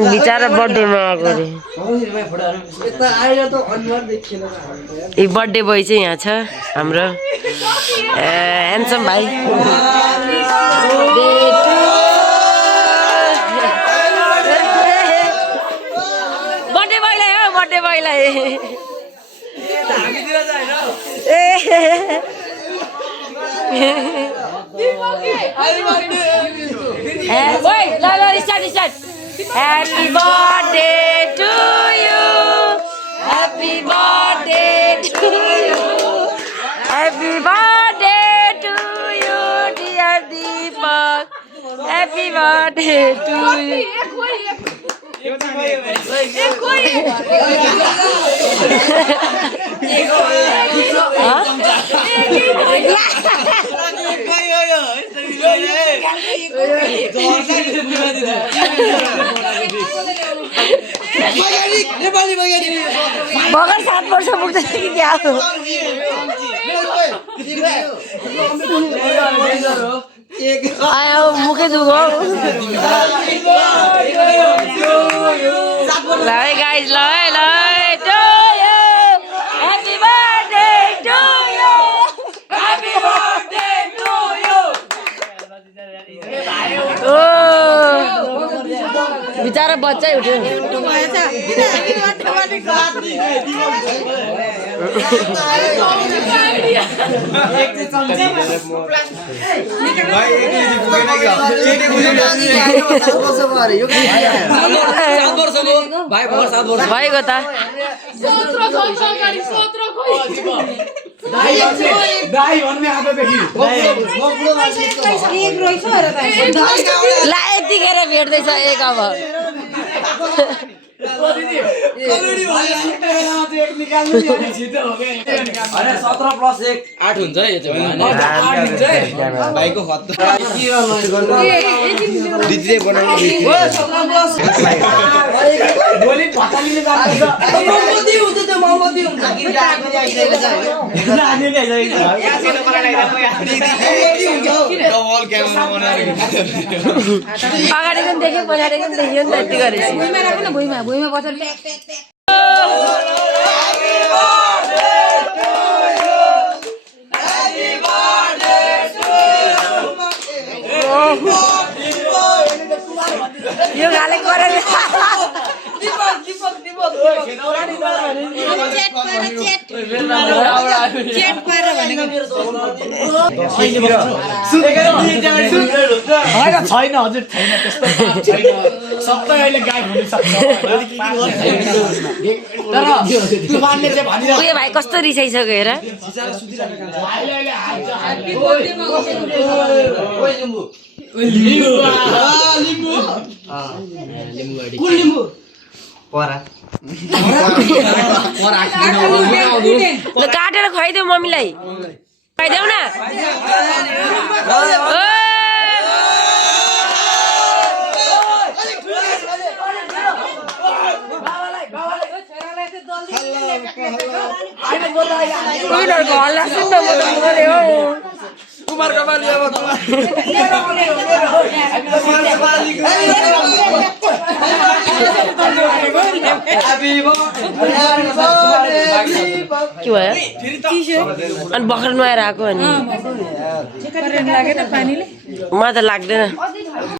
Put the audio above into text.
बिचारा बर्थडेमा आएको रे यो बर्थडे बोय चाहिँ यहाँ छ हाम्रो ह्यान्डसम भाइ बर्थडे बोयलाई हो बर्थडे बोयलाई Happy birthday to you. Happy birthday to you. Happy birthday to you, dear Deepak. Happy birthday to you. बगर 7 वर्ष पुग्छ कि क्या हो आयो मुखे दुगो ल है गाइस ल है to you happy birthday to you happy birthday to you ओ बिचारा बच्चा उठ्यो भएको त ला यतिखेर भेट्दैछ एक अब अगाडि पनि देख्यो पछाडि पनि देखियो नि त्यति गरेपछि भुइँमा बसेर यो गाले गरेर छैन हजुर छैन त्यस्तो छैन सबै अहिले गायब हुन सक्छ तर तुफानले चाहिँ भनिरहेको उयो भाइ कस्तो रिसाइसक्यो हेर ल काटेर खुवाइदेऊ मम्मीलाई खुवाइदेऊ न हल्ला सुन्न कुमारको बाली अब के भयो अनि भर्खर नुहाएर आएको अनि मलाई त लाग्दैन